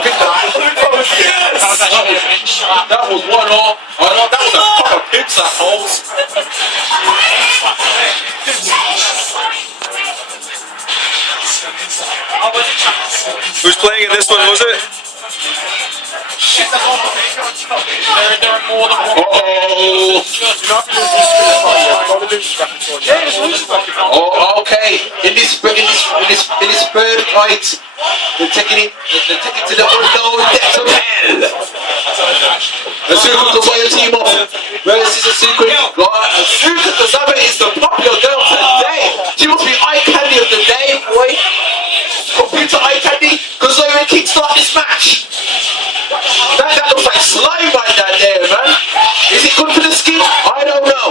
think that was 1-0. Oh no, that was a proper pinch that Holmes. Who's playing in this one, was it? There are more than one. Oh, okay. In this third fight, they're taking it to the unknown depths of hell. Asuka Kazuya team up versus Asuka. Asuka Kazuya is the popular girl today. She must be eye candy of the day, boy. Computer eye candy. Kazuya kickstart this match. That looks like slime right down there, man. Is it good for the skin? I don't know.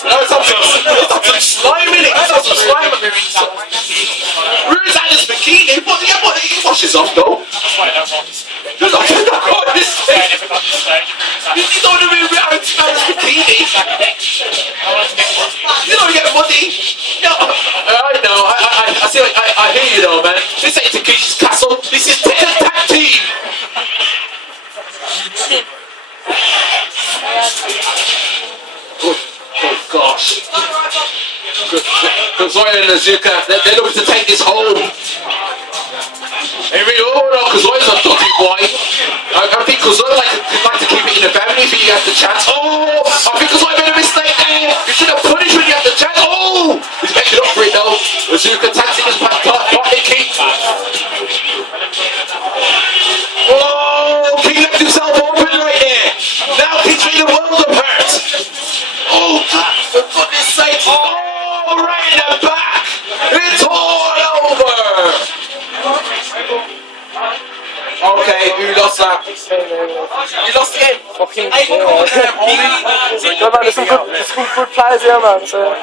No, it's not some slime in it. It's not some slime. Rude's at his bikini. He washes off though. You're not going this thing. You don't want to be around his bikini. You don't get money. No, I know. I see. I hear you though, man. This ain't Takeshi's Castle. This is tag team. Oh gosh. Kazuya and Asuka, they're looking to take this home. Oh no, Kazuya's a dodgy boy. I think Kazuya like to keep it in the family if he has the chance. Oh, I think Kazuya made a mistake there. You should have punished when you have the chance. Oh, he's making up for it though. Asuka taxing his back partner kick. Oh, he left himself open right there. Now he's feeling the world of hurt. Oh, for goodness sake. Oh, right in the back. It's all over. Okay, who lost that? You lost again? Fucking there's some good players here, man. So I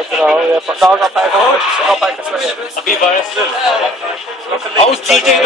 don't know. Yeah, but no, I got back. I'll be biased. I was DJ.